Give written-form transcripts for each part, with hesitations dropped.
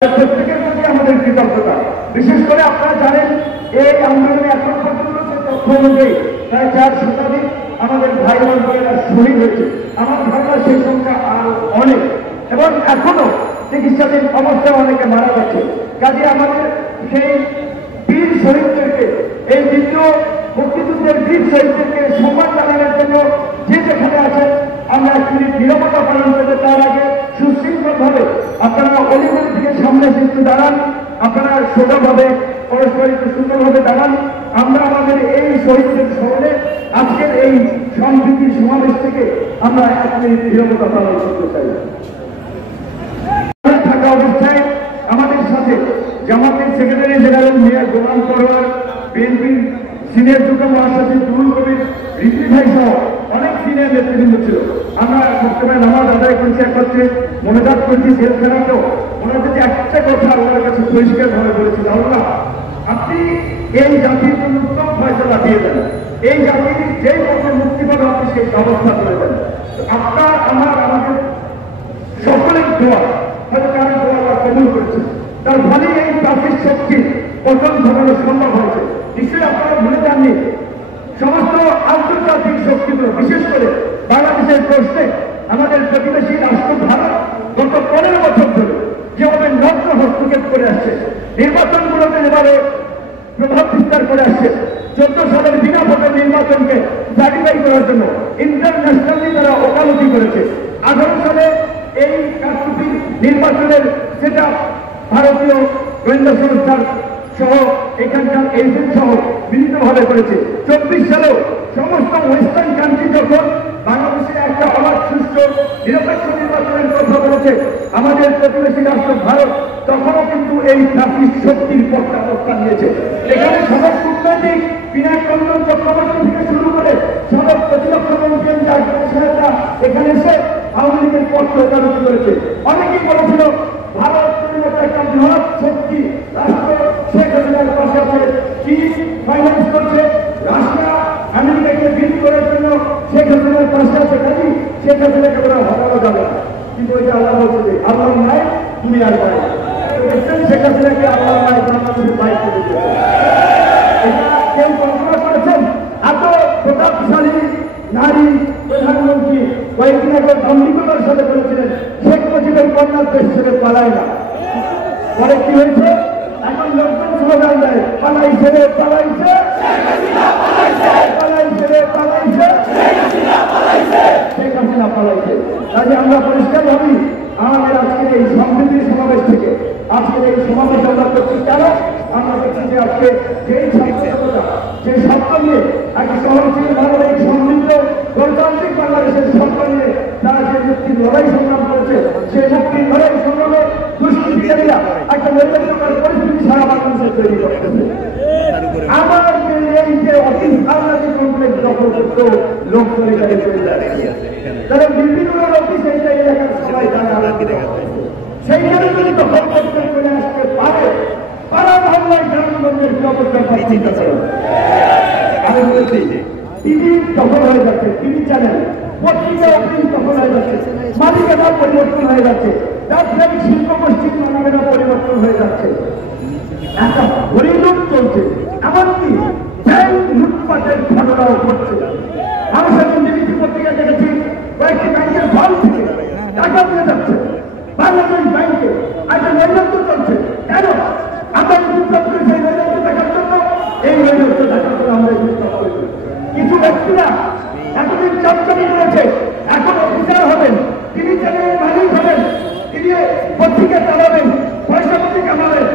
প্রত্যেকের প্রতি আমাদের কৃতজ্ঞতা। বিশেষ করে আপনারা জানেন এই আন্দোলনে এখন পর্যন্ত যে তথ্য অনুযায়ী প্রায় 4 শতাধিক আমাদের ভাই বোনেরা শহীদ হয়েছে। আমার ধারণা সেই সংখ্যা আরো অনেক, এবং এখনো চিকিৎসাধীন অবস্থায় অনেকে মারা যাচ্ছে। কাজে আমাদের সেই বীর শহীদদেরকে, এই দ্বিতীয় মুক্তিযুদ্ধের বীর শহীদদেরকে সম্মান জানানোর জন্য যে যেখানে আছেন আমরা একটি নীরবতা পালন করতে, তার আগে সুশৃঙ্খলভাবে আপনারা অলিগলি থেকে সামনে একটু দাঁড়ান, আপনারা সোজাভাবে পরস্পর একটু সুন্দরভাবে দাঁড়ান। আমরা আমাদের এই শহীদদের স্মরণে আজকের এই সম্প্রীতির সমাবেশ থেকে আমরা এক মিনিট নীরবতা পালন করতে চাই। থাকা অবস্থায় আমাদের সাথে জামাতের সেক্রেটারি জেনারেল মিয়া গোলাম পরোয়ার, বিএনপির সিনিয়র যুগ্ম মহাসচিব দুরুল কবির রিজভী ভাই সহ অনেক সিনিয়র নেতৃবৃন্দ ছিল। আমরা সবসময় নামাজ আদায় করেছি, একত্রে মনোজাত করেছি, জেলখানাতেও ওনার কাছে একটা কথা ওনার কাছে পরিষ্কার ভাবে বলেছিল, আল্লাহ আপনি এই জাতির জন্য উত্তম ফয়সালা দিয়ে দেন, এই জাতির যেই পথে মুক্তি পাবে আপনি সেই ব্যবস্থা করে দেন। আপনার আমাদের সকলের দোয়া হয়তো কারণ দোয়া কবুল করেছে, তার ফলে এই প্রাচীর শক্তি পতন ঘটানো সম্ভব হয়েছে। নিশ্চয়ই আপনারা ভুলে যাননি সমস্ত আন্তর্জাতিক শক্তিগুলো, বিশেষ করে বাংলাদেশের প্রশ্নে আমাদের প্রতিবেশী রাষ্ট্র ভারত গত 15 বছর ধরে যেভাবে নগ্ন হস্তক্ষেপ করে আসছে, নির্বাচনগুলোতে এবারে প্রভাব বিস্তার করে আসছে। 14 সালের বিনা ভোটের নির্বাচনকে জারিবাই করার জন্য ইন্টারন্যাশনালি তারা ওকালতি করেছে। 18 সালে এই কারচুপি নির্বাচনের সেটা ভারতীয় গোয়েন্দা সংস্থার সহ এখানকার এজেন্ট সহ বিভিন্নভাবে করেছে। 24 সালেও সমস্ত ওয়েস্টার্ন কান্ট্রি যখন বাংলাদেশে একটা অবাধ সুষ্ঠু নিরপেক্ষ নির্বাচনের কথা বলেছে আমাদের প্রতিবেশী রাষ্ট্র ভারত, তখনও কিন্তু এই প্রাচীর শক্তির পক্ষে অবস্থান নিয়েছে। এখানে সদর কূটনৈতিক বিনায়ক রঞ্জন চক্রবর্তী থেকে শুরু করে সদর প্রতিরক্ষা মন্ত্রী সাহেবরা এখানে এসে আওয়ামী লীগের পক্ষ ওকালতি করেছে। অনেকেই বলেছিল ভারত একটা বৃহৎ শক্তি রাষ্ট্র শেখ হাসিনার পাশে আছে, চীন ফাইন্যান্স করছে, রাশিয়া আমেরিকাকে বিল করার জন্য শেখ হাসিনার পাশে আছে, কাজী শেখ হাসিনাকে ওরা হটানো যাবে না। কিন্তু ওই যে আল্লাহ বলছে আল্লাহ নাই তুমি আর পাই, শেখ হাসিনাকে আল্লাহ নাই বাংলাদেশের দায়িত্ব দিতে। এটা কেউ কল্পনা করেছেন এত প্রতাপশালী নারী প্রধানমন্ত্রী কয়েকদিন আগে দাম্ভিকতার সাথে বলেছিলেন শেখ মুজিবের কন্যার দেশ ছেড়ে পালায় না। পরে কি হয়েছে? এখন লোকজন স্লোগান দেয় পালাইছে রে পালাইছে, পালাইছে রে পালাইছে, শেখ হাসিনা পালাইছে। কাজে আমরা পরিষ্কার ভাবি আমাদের আজকের এই সমৃদ্ধির সমাবেশ থেকে, আজকের এই সমাবেশ আমরা করছি কেন? আমরা দেখছি যে আজকে যেই ছাত্রতা, যে সত্য নিয়ে একটা সহনশীল মানবিক সমৃদ্ধ গণতান্ত্রিক বাংলাদেশের সত্য নিয়ে তারা যে মুক্তির লড়াই সংগ্রাম করেছে, সেই মুক্তির লড়াই সংগ্রামে দুষ্কৃতিকারীরা একটা নৈরাজ্যকর পরিস্থিতি সারা বাংলাদেশে তৈরি করতেছে। আমার এই যে অফিস আল্লাহী কমপ্লেক্স দখল করতে লোক তৈরি করে চলে যায়, তারা বিভিন্ন অফিস এই এলাকার সবাই তারা আলাদা সেইখানে যদি দখল করতে চলে আসতে পারে, পাড়া মহল্লায় গ্রামগঞ্জের কি অবস্থা চিন্তা করেন। আমি বলছি টিভি দখল হয়ে যাচ্ছে, টিভি চ্যানেল, পত্রিকা অফিস দখল হয়ে যাচ্ছে, মালিকানা পরিবর্তন হয়ে যাচ্ছে, ব্যবসায়িক শিল্প গোষ্ঠীর মালিকানা পরিবর্তন হয়ে যাচ্ছে, একটা হরিলুট চলছে, এমনকি ব্যাংক লুটপাটের ঘটনাও ঘটছে। আমি সেদিন ডিবিসি পত্রিকা দেখেছি কয়েকটি ব্যাংকের ফল থেকে টাকা দিয়ে যাচ্ছে বাংলাদেশ ব্যাংকে, একটা নৈরাজ্য চলছে। কেন আমরা বিপ্লব করি? সেই নৈরাজ্য দেখার জন্য, এই নৈরাজ্য দেখার জন্য আমরা বিপ্লব করি। কিছু ব্যক্তিরা এতদিন চাপচাপি করেছে, এখন অফিসার হবেন, তিনি চ্যানেলের মালিক হবেন, তিনি পত্রিকা চালাবেন, পয়সাপতি কামাবেন,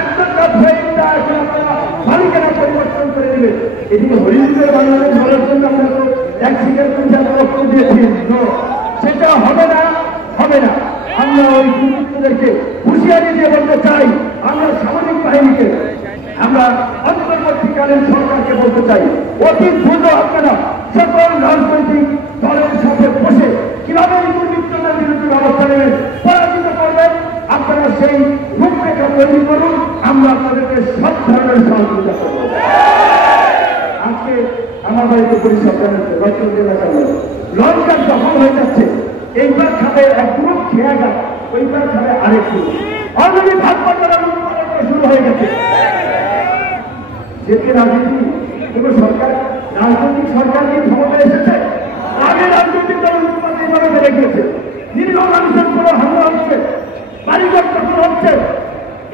একটা ব্যবসায়ীরা এখন আপনারা মালিকানা পরিবর্তন করে দেবেন। এদিকে হরিজনের বাংলাদেশ বলার জন্য আমরা তো এক শিকার পর্যন্ত রক্ত দিয়েছি, সেটা হবে না, হবে না। আমরা ওই দুর্বৃত্তদেরকে হুঁশিয়ারি দিয়ে বলতে চাই, আমরা সামরিক বাহিনীকে, আমরা অন্তর্বর্তীকালীন সরকারকে বলতে চাই, অতি দ্রুত আপনারা সকল রাজনৈতিক দলের সাথে বসে কিভাবে এই দুর্বৃত্তদের বিরুদ্ধে ব্যবস্থা নেবেন, পরাজিত করবেন, আপনারা সেই রূপরেখা তৈরি করুন। আমরা আপনাদেরকে সব ধরনের সহযোগিতা করব। আজকে আমার বাড়িতে পরিষদ জানাচ্ছে রতন এলাকার লঞ্চার দখল হয়ে যাচ্ছে, এইবার খাবে এক গ্রুপ খেয়া গেল, ওইবার খাবে আরেক গ্রুপ। অলরেডি শুরু হয়ে গেছে। যেতে রাজনীতি কোন সরকার, রাজনৈতিক সরকার কি ক্ষমতায় এসেছে? আগে রাজনৈতিক দল এইভাবে বেড়ে গিয়েছে, নিরীহ মানুষের উপরে হামলা হচ্ছে, বাড়িঘর দখল হচ্ছে।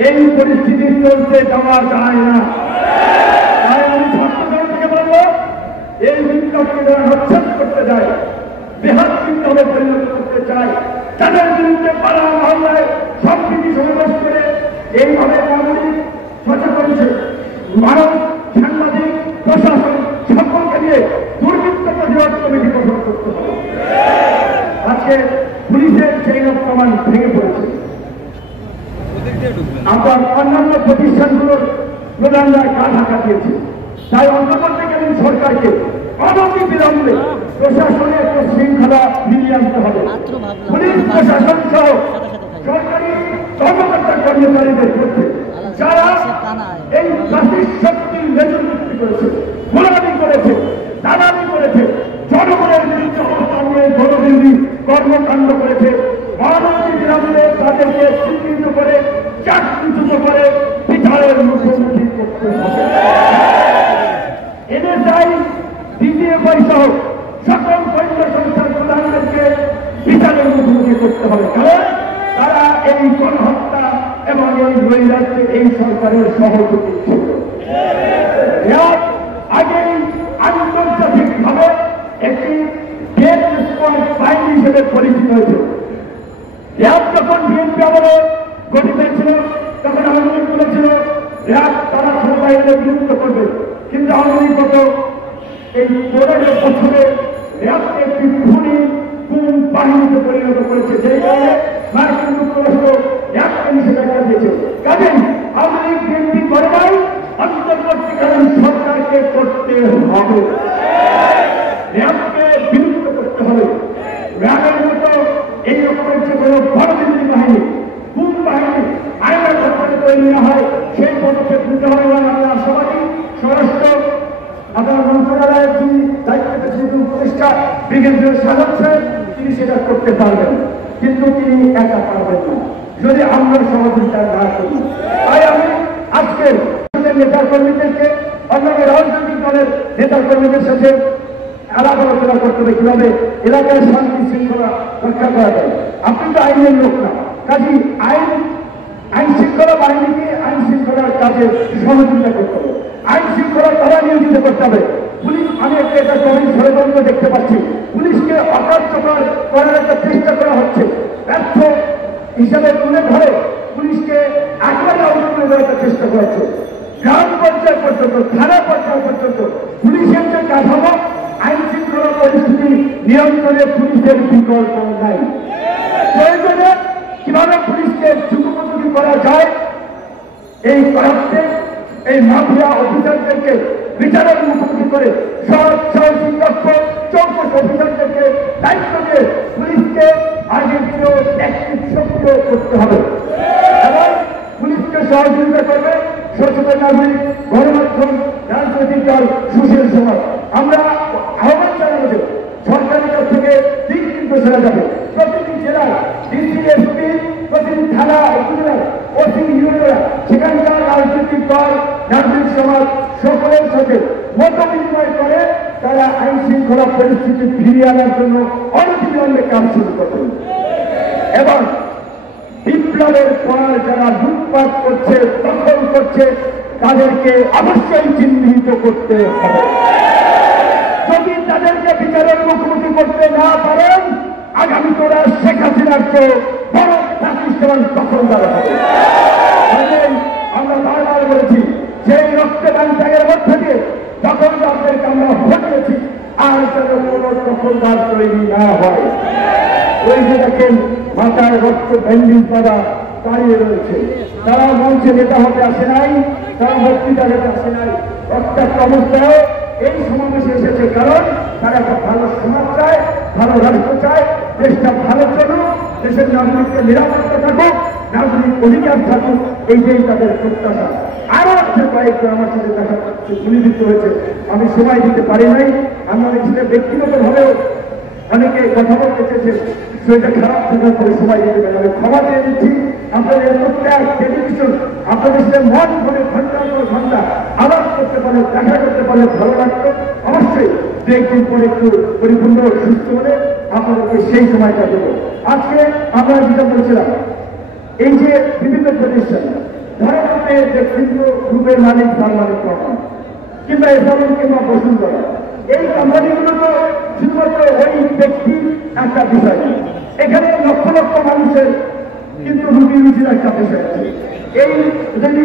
এই পরিস্থিতি চলতে দেওয়া যায় না। তাই আমি ছাত্রদল থেকে বলবো, এই বিপ্লবকে যারা নচ্ছেদ করতে যায়, বৃহৎ বিপ্লবে পরিণত করতে চায়, তাদের বিরুদ্ধে পাড়া মহল্লায় সম্প্রীতি সমাবেশ করে এইভাবে নাগরিক সচেতন করেছে। মানব, সাংবাদিক, প্রশাসন সকলকে নিয়ে দুর্বৃত্ত প্রতিরোধ কমিটি গঠন করতে হবে। আজকে পুলিশের চেইন অফ কমান্ড ভেঙে পড়েছে। আবার অন্যান্য প্রতিষ্ঠানগুলোর প্রধানরা গা ঢাকা দিয়েছে। তাই অন্তর্বর্তীকালীন সরকারকে অনতি বিলম্বে প্রশাসনে একটা শৃঙ্খলা ফিরিয়ে আনতে হবে। পুলিশ প্রশাসন সহ সরকারি কর্মকর্তা কর্মচারীদের মধ্যে যারা এই জাতির শক্তির নেতৃত্ব করেছে, গোলামি করেছে, দালালি করেছে, জনগণের বিরুদ্ধে অবস্থান নিয়ে জনবিরোধী কর্মকাণ্ড করেছে, অনতি বিলম্বে তাদেরকে চিহ্নিত করে চাকরিচ্যুত করে বিচারের মুখোমুখি করতে হবে। এনএসআই, ডিজিএফআই সহ সকল পৌর সংস্থার প্রধানদেরকে বিচারের মুখোমুখি করতে হবে, কারণ তারা এই গণহত্যা এবং এই নৈরাজ্যে এই সরকারের সহযোগী ছিল। আগেই আন্তর্জাতিকভাবে একটি ডেথ রেসপন্স বাহিনী হিসেবে পরিচিত হয়েছে। র্যাব যখন বিএনপি আমলে গঠিত হয়েছিল তখন আওয়ামী লীগ বলেছিল র্যাব তারা সেনাবাহিনীকে বিলুপ্ত করবে, কিন্তু আওয়ামী লীগ গত এই 15 বছরে র্যাবকে একটি খুনি গুম বাহিনীতে পরিণত করেছে, যে কারণে মার্কিন যুক্তরাষ্ট্র র্যাবকে নিষেধাজ্ঞা দিয়েছে। কাজেই আওয়ামী লীগ বিএনপি করে নাই, অন্তর্বর্তীকালীন সরকারকে করতে হবে, র্যাবকে বিলুপ্ত করতে হবে। র্যাবের মতো এই রকমের যে কোনো বড়দিনী বাহিনী, গুম বাহিনী আইনের সরকারে তৈরি না হয় সেই পদক্ষেপ নিতে হবে। এবং আমরা আশাবাদী স্বরাষ্ট্র আপনার মন্ত্রণালয়ের যিনি দায়িত্ব উপদেষ্টা ব্রিগেডিয়ার সাহেব সাহেব তিনি সেটা করতে পারবেন, কিন্তু তিনি একা পারবেন না যদি আমরা সহযোগিতা না করি। তাই আমি আজকে নেতা কর্মীদেরকে অন্যান্য রাজনৈতিক দলের নেতা কর্মীদের সাথে আলাপ আলোচনা করতে হবে কিভাবে এলাকায় শান্তি শৃঙ্খলা রক্ষা করা যায়। আপনি তো আইনের লোক না, কাজী আইন শৃঙ্খলা বাহিনীকে আইন শৃঙ্খলার কাজে সহযোগিতা করতে হবে, আইন শৃঙ্খলা তারা নিয়োজিত করতে হবে। পুলিশ, আমি একটা গভীর ষড়যন্ত্র দেখতে পাচ্ছি, পুলিশকে অকার্যকর করার একটা চেষ্টা করা হচ্ছে, ব্যর্থ হিসাবে তুলে ধরে পুলিশকে একেবারে অবলম্বন করার একটা চেষ্টা করা হচ্ছে। গ্রাম পর্যায় পর্যন্ত, থানা পর্যায় পর্যন্ত পুলিশের যে কাঠামো, আইন শৃঙ্খলা পরিস্থিতি নিয়ন্ত্রণে পুলিশের বিকল্প নাই। প্রয়োজনে কিভাবে পুলিশকে যুগোপযোগী করা যায়, এই করাপ্টেড, এই মাফিয়া অফিসারদেরকে বিচারের মুখোমুখি করে সহজ দক্ষ চৌকস অফিসারদেরকে দায়িত্ব দিয়ে পুলিশকে আগের চেয়েও অ্যাক্টিভ সক্রিয় করতে হবে এবং পুলিশকে সহযোগিতা করবে সচেতন নাগরিক, গণমাধ্যম, রাজনৈতিক দল, সুশীল সমাজ। আমরা আহ্বান জানাবো যে সরকারের কাছ থেকে দিক নির্দেশনা যাবে প্রতিটি জেলায় ডিসি, এসপি, প্রতিটি থানা, উপজেলার ওসি, ইউনিয়নরা সেখানকার রাজনৈতিক দল, নাগরিক সমাজ সকলের সাথে মত বিনিময় করে তারা আইন শৃঙ্খলা পরিস্থিতি ফিরিয়ে আনার জন্য অনতিবিলম্বে কাজ শুরু করবেন এবং বিপ্লবের পর যারা লুটপাট করছে, দখল করছে, তাদেরকে অবশ্যই চিহ্নিত করতে হবে। যদি তাদেরকে বিচারের মুখোমুখি করতে না পারেন, আগামী তোরা শেখ হাসিনার চেয়ে বড় পাকিস্তান দখলদার হবে। আমরা বারবার বলেছি, সেই রক্তদান ত্যাগের মধ্যে দিয়ে দখলদারদেরকে আমরা হটিয়েছি, আর যেন কোনো দখলদার তৈরি না হয়। ওই যে দেখেন মাথায় রক্ত ব্যান্ডিং করা দাঁড়িয়ে রয়েছে, তারা মঞ্চে নেতা হতে আসে নাই, তারা বক্তৃতা দিতে আসে নাই, রক্তাক্ত অবস্থায় এই সমাবেশে এসেছে, কারণ তারা একটা ভালো সমাজ চায়, ভালো রাষ্ট্র চায়, দেশটা ভালো চলুক, দেশের নাগরিককে নিরাপত্তা থাকুক, নাগরিক অধিকার থাকুক, এইটাই তাদের প্রত্যাশা। আরো আছে কয়েকজন আমার সাথে দেখা গুলিবিদ্ধ হয়েছে, আমি সময় দিতে পারি নাই। আমার এখানে ব্যক্তিগতভাবেও অনেকে কথা বলতে চেয়েছে, সেটা খারাপ থাকার পরে সময় দিতে পারি, আমি ক্ষমা চেয়ে দিচ্ছি। আপনাদের প্রত্যেক টেলিভিশন আপনাদের সাথে মন ভরে ঘন্টার পর ঘন্টা আলাপ করতে পারে, দেখা করতে পারে, ভালো লাগতো। অবশ্যই দেখদিন পরে একটু পরিপূর্ণ সুস্থ হলে আপনাদেরকে সেই সময়টা দেবো। আজকে আমরা যেটা বলছিলাম, এই যে বিভিন্ন প্রতিষ্ঠান ধরেন আপনি ব্যক্তিগত গ্রুপের মালিক মালিক কোম্পানি কিংবা এসালন কিংবা বসুন্ধরা, এই কোম্পানিগুলো তো শুধুমাত্র ওই ব্যক্তির একটা বিষয়, এখানে লক্ষ লক্ষ মানুষের কিন্তু রুটি রুটির একটা বিষয় আছে। এই যদি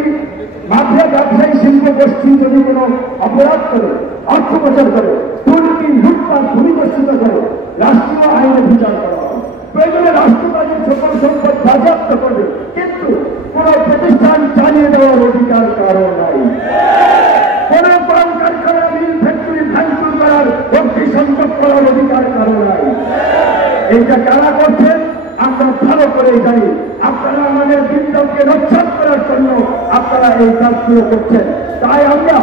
মাধ্যমে ব্যবসায়ী শিল্প গোষ্ঠী যদি কোনো অপরাধ করে, অর্থ পাচার করে, দুর্নীতি লুটপাট ভূমিকর্ষিত করে, রাষ্ট্রীয় আইনে বিচার করা হয়। প্রয়োজনে রাষ্ট্র তাদের সকল সম্পদ বাজেয়াপ্ত করবে, কিন্তু কোন প্রতিষ্ঠান চালিয়ে দেওয়ার অধিকার কারো নাই। কোন কলকারখানা মিল ফ্যাক্টরি ভাঙচুর করার অগ্নি সংকট করার অধিকার কারো নাই। এইটা কারা করছেন আমরা ভালো করে জানি। আপনারা আমাদের বিপ্লবকে রক্ষা করার জন্য আপনারা এই কাজগুলো করছেন। তাই আমরা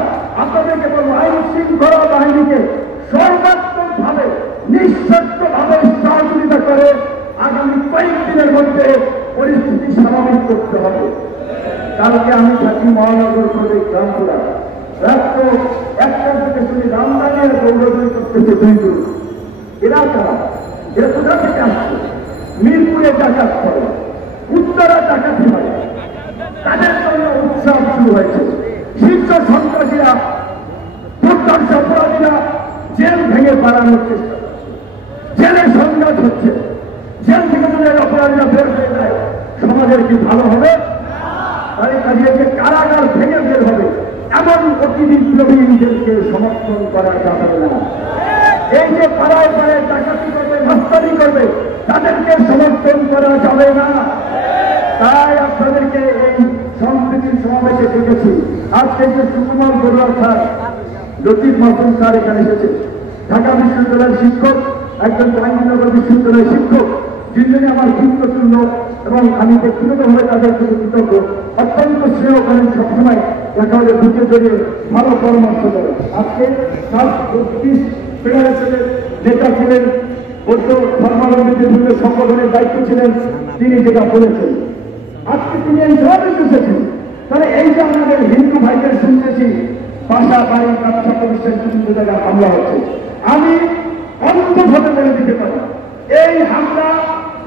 আপনাদেরকে বলবো, আইন শৃঙ্খলা বাহিনীকে সর্বাত্মক ভাবে নিঃশর্ত ভাবে সহযোগিতা করে আগামী কয়েকদিনের মধ্যে পরিস্থিতি স্বাভাবিক করতে হবে। কালকে আমি থাকি মহানগর প্রদেশ রামপুরা, রাত্র 1টার থেকে শুনি রামদানের গৌরবী করতেছে 2 গ্রুপ। এরা কারা? এরা কোথা থেকে আসছে? মিরপুরে ডাকাত করে, উত্তরা ডাকাতি হয়, তাদের জন্য উৎসব শুরু হয়েছে। শীর্ষ সন্ত্রাসীরা, দুর্দর্শ অপরাধীরা জেল ভেঙে পালানোর চেষ্টা করছে, জেলে সংঘাত হচ্ছে, জেল থেকে যদি অপরাধীরা বের হয়ে যায় সমাজের কি ভালো হবে? তাই কাজে কারাগার ভেঙে বের হবে এমন অতি বিপ্লবীদেরকে সমর্থন করা যাবে না। এই যে পাড়ায় পাড়ায় ডাকাতি করবে, মাস্তানি করবে, তাদেরকে সমর্থন করা যাবে না। তাই আপনাদেরকে এই সম্প্রীতির সমাবেশে ডেকেছি। আজকে যে সুকুমার বড়ুয়া স্যার, লতিফ মাসুম স্যার এখানে এসেছে, ঢাকা বিশ্ববিদ্যালয়ের শিক্ষক, একজন জাহাঙ্গীরনগর বিশ্ববিদ্যালয়ের শিক্ষক, যিনি আমার গুরুত্বপূর্ণ এবং আমি ব্যক্তিগতভাবে তাদের প্রতি কৃতজ্ঞ। অত্যন্ত শ্রেয় করেন, সবসময় দেখা হলে বুকে জড়িয়ে ভালো পরামর্শ দেন। আজকে ফেডারেশনের নেতা ছিলেন, বৌদ্ধ ধর্মাবলম্বীদের বিভিন্ন সংগঠনের দায়িত্ব ছিলেন, তিনি যেটা বলেছেন আজকে তিনি এই সমাবেশে এসেছেন। তাহলে এই যে আমাদের হিন্দু ভাইদের শুনতেছি বাসা বাড়ি ব্যবসা প্রতিষ্ঠান বিভিন্ন জায়গায় হামলা হচ্ছে, আমি অন্ধভাবে বলে দিতে পারি এই হামলা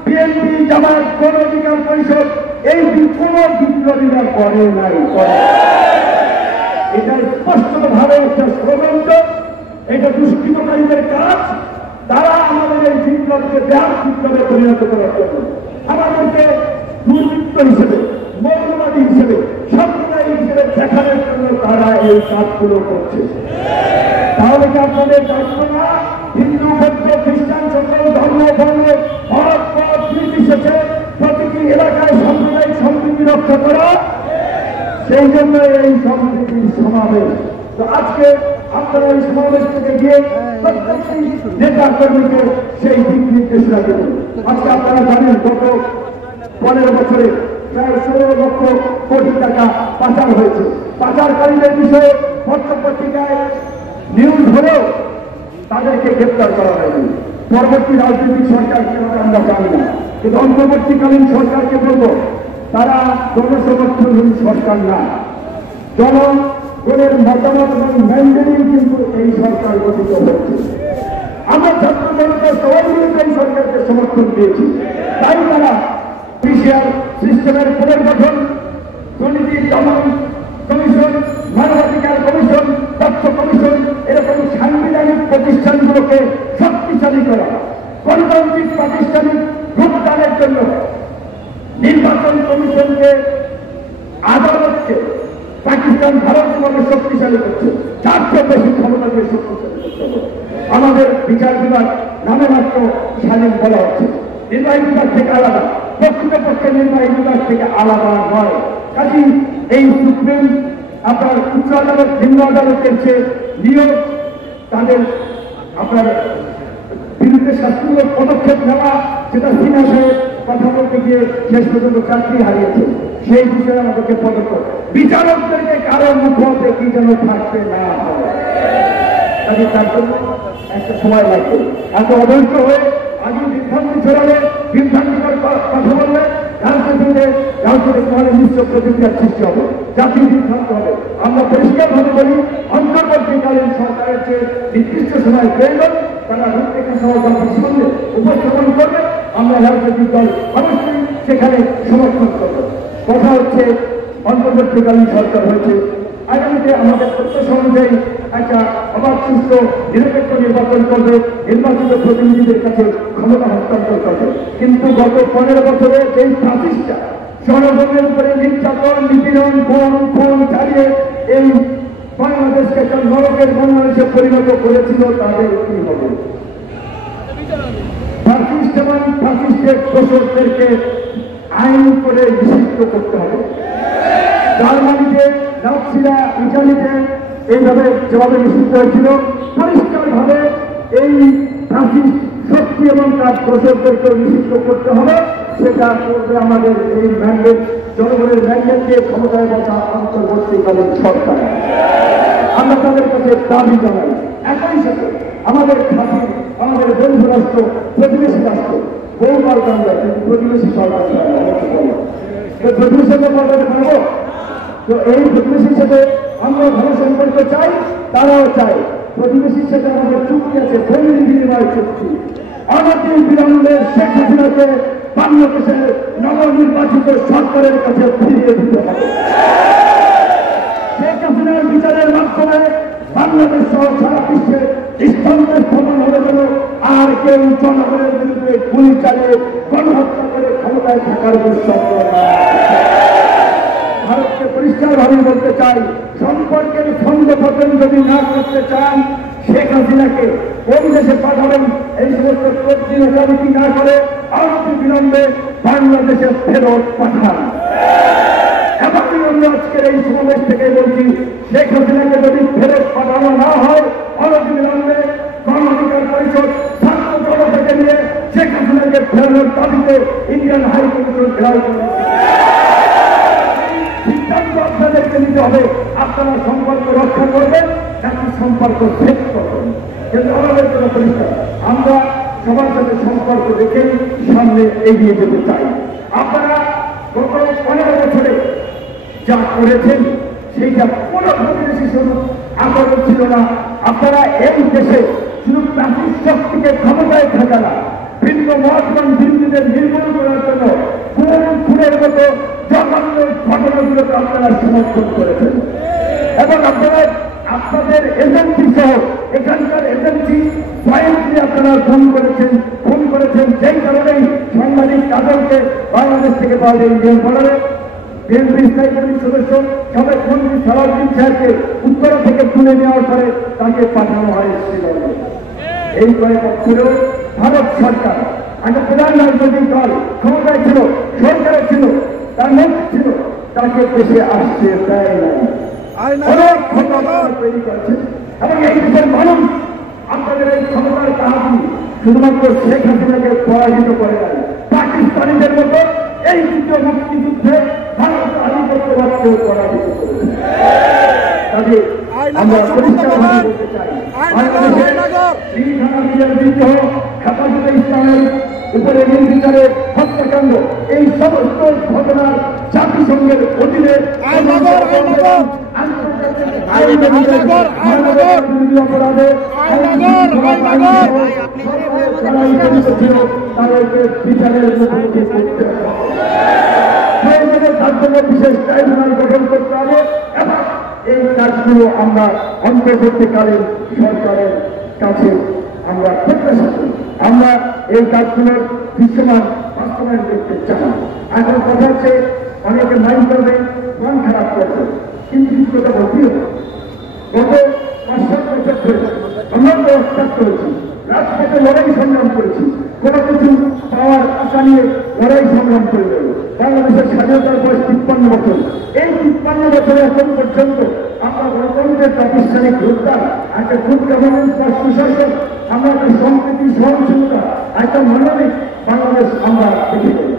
বিএনপি, জামায়াত, গণ অধিকার পরিষদ এই কোন বিপ্লবীরা করে নাই। এটা স্পষ্টভাবে একটা ষড়যন্ত্র, এটা দুষ্কৃতকারীদের কাজ। তারা আমাদের এই বিপ্লবকে ব্যাপক বিপ্লবে পরিণত করার জন্য, আমাদেরকে দুর্বৃত্ত হিসেবে, মৌলবাদী হিসেবে, সাম্প্রদায়িক হিসেবে দেখানোর জন্য তারা এই কাজগুলো করছে। তাহলে কি আপনাদের দায়িত্ব না হিন্দু, বৌদ্ধ, খ্রিস্টান সকল ধর্ম বর্ণ মত পথ নির্বিশেষে প্রতিটি এলাকায় সাম্প্রদায়িক সম্প্রীতি রক্ষা করা? সেই জন্য এই সম্প্রীতির সমাবেশ। তো আজকে আপনারা এই সমাবেশ থেকে গিয়ে প্রত্যেকটি নেতা কর্মীকে সেই দিক নির্দেশনা দেবেন। আজকে আপনারা জানেন গত 15 বছরে প্রায় 16 লক্ষ কোটি টাকা পাচার হয়েছে। পাচারকারীদের বিষয়ে পত্রপত্রিকায় নিউজ হলেও তাদেরকে গ্রেপ্তার করা হয়নি। পরবর্তী রাজনৈতিক সরকার কিভাবে আমরা জানি না, কিন্তু অন্তর্বর্তীকালীন সরকারকে বলবো তারা জনসমর্থনহীন সরকার না, জনগণের মতামত এবং ম্যান্ডেটেই কিন্তু এই সরকার গঠিত হচ্ছে। আমরা ছাত্র জনতা সবাই মিলে এই সরকারকে সমর্থন দিয়েছি। তাই তারা জুডিশিয়াল সিস্টেমের পুনর্গঠন, দুর্নীতি দমন কমিশন, মানবাধিকার কমিশন, তথ্য কমিশন, এরকম সাংবিধানিক প্রতিষ্ঠানগুলোকে শক্তিশালী করা, গণতান্ত্রিক প্রাতিষ্ঠানিক রূপদানের জন্য নির্বাচন কমিশনকে, আদালতকে পাকিস্তান ভারত যেভাবে শক্তিশালী করছে, তার চেয়ে বেশি ক্ষমতাকে শক্তিশালী করতে হবে। আমাদের বিচার বিভাগ নামে মাত্র স্বাধীন বলা হচ্ছে, নির্বাহী বিভাগ থেকে আলাদা, প্রকৃতপক্ষে নির্বাহী বিভাগ থেকে আলাদা নয়। কাজী এই সুপ্রিম আপনার উচ্চ আদালত, নিম্ন আদালতের যে নিয়োগ, তাদের আপনার বিরুদ্ধে শাস্তিমূলক পদক্ষেপ নেওয়া, যেটা সিনেটে কথা বলতে গিয়ে শেষ পর্যন্ত চাকরি হারিয়েছে, সেই বিষয়ে আমাদেরকে পদক্ষেপ, বিচারকদেরকে কারো মুখে কি যেন থাকতে না হয়। কাজে তার জন্য একটা সময় লাগবে। এত অবৈধ হয়ে আগে বিভ্রান্তি ছড়ালে, বিভ্রান্তিকর কথা বললে, রাজনৈতিক বিরুদ্ধে রাজনৈতিক মহলে মিশ্র প্রতিক্রিয়ার সৃষ্টি হবে, জাতীয় সিদ্ধান্ত হবে। আমরা পরিষ্কারভাবে বলি, অন্তর্বর্তীকালীন সরকারের যে নির্দিষ্ট সময় প্রয়োজন তারা রূপরেখা সহ জাতির সামনে উপস্থাপন করবে, আমরা রাজনৈতিক দল অবশ্যই সেখানে সমর্থন করব। কথা হচ্ছে অন্তর্বর্তীকালীন সরকার হয়েছে, আগামীতে আমাদের প্রত্যাশা অনুযায়ী একটা অবাধ সুস্থ নিরপেক্ষ নির্বাচন করবে, নির্বাচিত প্রতিনিধিদের কাছে ক্ষমতা হস্তান্তর করবে। কিন্তু গত 15 বছরে এই ফ্যাসিস্টরা জনগণের উপরে নির্যাতন, নিপীড়ন, খুন চালিয়ে এই বাংলাদেশকে একটা নরকের বাংলাদেশে পরিণত করেছিল, তাদের কি হবে? ফ্যাসিস্ট এবং ফ্যাসিস্টের দোষরদেরকে আইন করে নিষিদ্ধ করতে হবে। জার্মানিতে, নাৎসিরা, ইটালিতে এইভাবে যেভাবে নিষিদ্ধ হয়েছিল, পরিষ্কারভাবে এই ফ্যাসিস্ট শক্তি এবং তার দোষরদেরকে নিষিদ্ধ করতে হবে। সেটা করবে আমাদের এই ম্যান্ডেট, জনগণের ম্যান্ডেট দিয়ে ক্ষমতায় বসা অন্তর্বর্তীকালীন সরকার। আমরা তাদের কাছে দাবি জানাই, একই সাথে আমাদের খাতি, আমাদের বন্ধু রাষ্ট্র, প্রতিবেশী রাষ্ট্র বহুবার আমরা কিন্তু প্রতিবেশী সরকার প্রতিবেশী সরকার বানাবো। তো এই প্রতিবেশীর সাথে আমরা ভালো সম্পর্ক চাই, তারাও চাই। প্রতিবেশীর সাথে আমাদের চুক্তি আছে, বন্দি বিনিময় চুক্তি। অনতি বিলম্বে শেখ হাসিনাকে বাংলাদেশের নবনির্বাচিত সরকারের কাছে ফিরিয়ে দিতে হবে। শেখ হাসিনার বিচারের মাধ্যমে বাংলাদেশ সহ সারা বিশ্বের ইসলামের ভ্রমণ হয়ে গেল, আর কেউ জনগণের বিরুদ্ধে গুলি চালিয়ে গণহত্যা করে ক্ষমতায় থাকার দুঃস্বপ্ন। ভারতকে পরিষ্কারভাবে বলতে চাই, সম্পর্কের ছন্দপতন যদি না করতে চান, শেখ হাসিনাকে কোন দেশে পাঠাবেন এই সমস্ত প্রশ্ন ওকালতি না করে অনতি বিলম্বে বাংলাদেশে ফেরত পাঠান। এমনই আমরা আজকের এই সমাবেশ থেকে বলছি, শেখ হাসিনাকে যদি ফেরত পাঠানো না হয়, অনতি বিলম্বে গণ অধিকার পরিষদ ছাত্র জনতাকে নিয়ে শেখ হাসিনাকে ফেরানোর দাবিতে ইন্ডিয়ান হাইকমিশন ঘেরাও করেছে। সিদ্ধান্ত আপনাদেরকে নিতে হবে, আপনারা সম্পর্ক রক্ষা করবেন নাকি সম্পর্ক শেষ করবেন। কিন্তু আমাদের জন্য পরিষ্কার, আমরা সবার সাথে সম্পর্ক রেখে সামনে এগিয়ে যেতে চাই। আপনারা গত 15 বছরে যা করেছেন সেইটা কোনো প্রতিবেশী আন্দোলন ছিল না। আপনারা এই দেশে শুধু প্রাচীন শক্তিকে ক্ষমতায় থাকা না, ভিন্ন মহাত্মান বিরোধীদের নির্মূল করার জন্য খুনের মতো জঘন্য ঘটনাগুলোকে আপনারা সমর্থন করেছেন। এবং আপনারা আপনাদের এজেন্সি সহ এখানকার এজেন্সি স্বয়ংক্রিয় আপনারা খুন করেছেন। সেই কারণেই সাংবাদিক কাজলকে বাংলাদেশ থেকে পাওয়া যায় ইন্ডিয়ান বর্ডারে বিএনপি স্থায়ী কমিটির সদস্য সাবেক মন্ত্রী সালাউদ্দিন সাহেবকে উত্তরা থেকে তুলে নেওয়ার পরে তাকে পাঠানো হয় শ্রীলঙ্কায়। এই কয়েক বছরেও ভারত সরকার একটা প্রধান রাজনৈতিক দল ক্ষমতায় ছিল, সরকারে ছিল, তার নেতৃত্ব ছিল, তাকে দেশে আসতে দেয় নাই। অনেক ঘটনা তৈরি করেছে এবং এই দেশের মানুষ আপনাদের এই ক্ষমতার কাহিনী শুধুমাত্র শেখ হাসিনাকে পরাজিত করে নাই, পাকিস্তানিদের মতো এই দ্বিতীয় মুক্তিযুদ্ধে ভারত আধিপত্যবাদকেও পরাজিত করেছে। কাজে আমরা পরিষ্কারভাবে বলতে চাই, বিদ্রোহ, হেফাজতে ইসলামের উপরে নির্বিচারে হত্যাকাণ্ড, এই সমস্ত ঘটনার জাতিসংঘের অধীনে অপরাধে তাদেরকে বিচারের মুখোমুখি করতে হবে। তার জন্য বিশেষ ট্রাইব্যুনাল গঠন করতে হবে এবং এই কাজগুলো আমরা অন্তর্বর্তীকালীন সরকারের কাছে আমরা প্রত্যাশা করি। আমরা এই কাজগুলোর দৃশ্যমান বাস্তবায়ন করতে চাই। এখন কথা হচ্ছে, অনেকে মাইন্ড করবে, মন খারাপ করবে, কিন্তু কথা বলতেই হবে। গত 5-7 বছর ধরে আমরা রক্ষা করেছি, রাজপথে লড়াই সংগ্রাম করেছি, কোনো কিছু পাওয়ার আশা নিয়ে লড়াই সংগ্রাম করে দেব। বাংলাদেশের স্বাধীনতার বয়স 53 বছর। এই 53 বছরে এখন পর্যন্ত আমরা গণতন্ত্রের প্রাতিষ্ঠানিক যোদ্ধা, একটা খুব গভর্নেন্স বা সুশাসন, আমরা একটা সম্প্রীতি, সহনশীলতা, একটা মানবিক বাংলাদেশ আমরা দেখে গেল।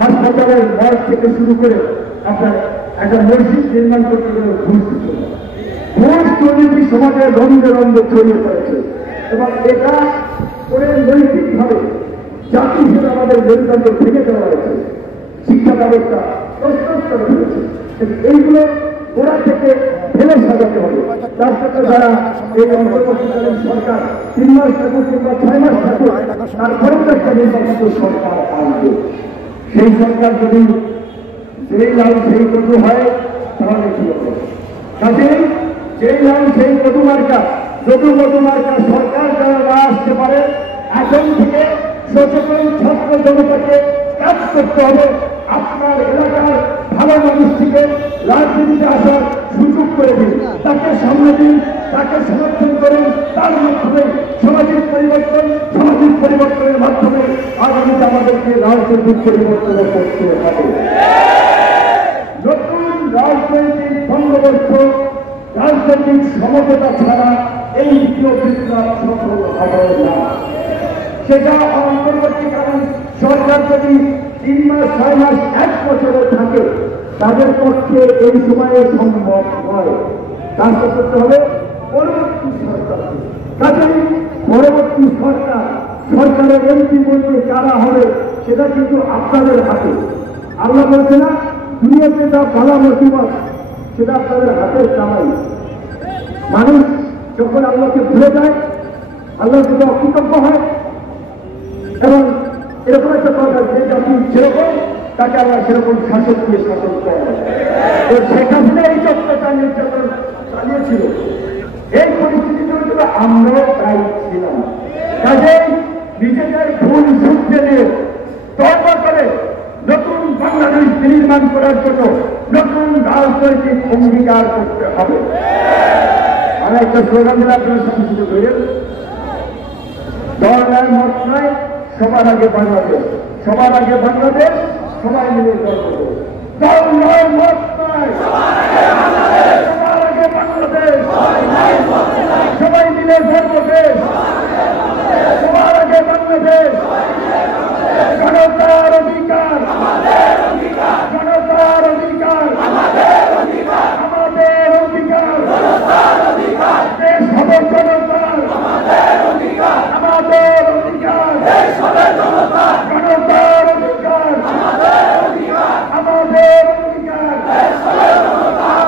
হাসপাতালের ওয়ার্ড থেকে শুরু করে আপনার একটা মসজিদ নির্মাণ করতে গেলে ঘুষ দিতে হবে। ঘুষ দুর্নীতি সমাজের রন্ধে রন্ধে ছড়িয়ে পড়েছে এবং এটা করে নৈতিকভাবে জাতি হিসেবে আমাদের মেরুদণ্ড ভেঙে দেওয়া হয়েছে। শিক্ষা ব্যবস্থা প্রস্তুত করে ফেলেছে। কিন্তু এইগুলো গোড়া থেকে ফেলে সাজাতে হবে। তার সাথে যারা এই অন্তর্বর্তীকালীন সরকার 3 মাস থাকুক কিংবা 6 মাস থাকুক, তারপরেও একটা নির্বাচিত সরকার আসবে। সেই সরকার যদি যেই লাল সেই কদু হয় তাহলে কি হবে? কাজেই যেই লাল সেই কদু মার্কা, যদু কদু মার্কা সরকার যারা না আসতে পারে, এখন থেকে সচেতন ছাত্র জনতাকে কাজ করতে হবে। আপনার এলাকার ভালো মানুষটিকে রাজনীতিতে আসার সুযোগ করে দিন, তাকে সামনে দিন, তাকে সমর্থন করুন। তার মাধ্যমে সামাজিক পরিবর্তনের মাধ্যমে আগামীতে আমাদেরকে রাজনৈতিক পরিবর্তন করতে হবে। নতুন রাজনৈতিক বন্দোবস্ত, রাজনৈতিক সমঝোতা ছাড়া এই দ্বিতীয় বিপ্লব সফল হবে না। সেটা অন্তর্বর্তীকালীন সরকার যদি 3 মাস 6 মাস 1 বছরে থাকে, তাদের পক্ষে এই সময়ে সম্ভব নয়। কাজ করতে হবে পরবর্তী সরকারকে। কাজেই পরবর্তী সরকারের এমপি মন্ত্রী কারা হবে সেটা কিন্তু আপনাদের হাতে। আল্লাহ বলছে না, দুনিয়াতে যা ভালো মুসিবত সেটা আপনাদের হাতের কামাই। মানুষ যখন আল্লাহকে ভুলে যায়, আল্লাহ যদি অকৃতজ্ঞ হয়, এবং এরকম একটা কথা, যে জাতি যেরকম তাকে আল্লাহ সেরকম শাসক দিয়ে শাসন করে। শেখ হাসিনা এই চক্রটা নির্যাতন চালিয়েছিল, এই পরিস্থিতিতে কিন্তু আমরাও দায়ী ছিলাম। কাজেই নিজেদের ভুল শুনতে নিয়ে তওবা করে নতুন বাংলাদেশ নির্মাণ করার জন্য নতুন রাজনৈতিক অঙ্গীকার করতে হবে। আর একটা স্লোগান দিলে আপনারা সংসদ করেন, দল নয় মত নয়, সবার আগে বাংলাদেশ, সবার আগে বাংলাদেশ, সবাই মিলে দল নয় মত নয়, সবার আগে বাংলাদেশ, সবাই মিলে সর্বদেশ, সবার আগে বাংলাদেশ। জনতার অধিকার, জনতার অধিকার, আমাদের অধিকার, দেশ হবে জনতার, আমাদের অধিকার, জনতার অধিকার, আমাদের অধিকার।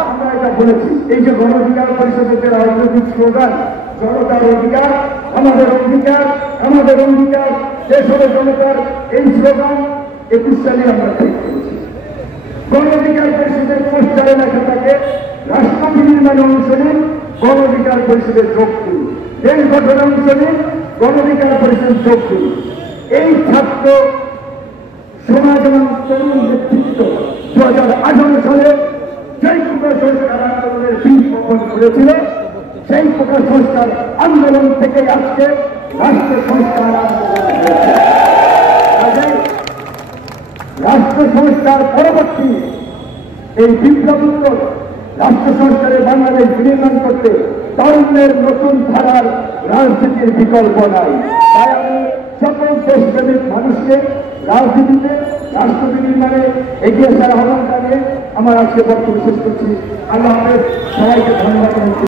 আমরা এটা বলেছি, এই যে গণ অধিকার পরিষদের রাজনৈতিক স্লোগান, জনতার অধিকার, আমাদের অধিকার, আমাদের অঙ্গীকার, দেশ হবে জনতার, এই স্লোগান 21 সালে আমরা ঠিক করেছি। গণ অধিকার পরিষদের পোস্টারে লেখা থাকে, রাষ্ট্রপতি নির্মাণে অংশ নিন, গণ অধিকার পরিষদের যোগ দিন, দেশ গঠনে অংশ নিন, গণ অধিকার পরিষদ যোগ দিন। এই ছাত্র সমাজ এবং তরুণ নেতৃত্ব 2018 সালে যেই প্রকার সংস্কার আন্দোলনের বীজ বপন করেছিল, সেই প্রকার সংস্কার আন্দোলন থেকে আজকে রাষ্ট্র সংস্কার আন্দোলন হয়েছে। রাষ্ট্র সংস্কার পরবর্তী এই বিপ্লবোত্তর রাষ্ট্র সংস্কারে বাংলাদেশ বিনির্মাণ করতে তরুণের নতুন ধারার রাজনীতির বিকল্প নাই। তাই আমি সকল দেশপ্রেমিক মানুষকে রাজনীতিতে, রাষ্ট্র বিনির্মাণে এগিয়ে আসার আহ্বান জানিয়ে আমার আজকে বক্তব্য শেষ করছি। আল্লাহ হাফেজ, সবাইকে ধন্যবাদ।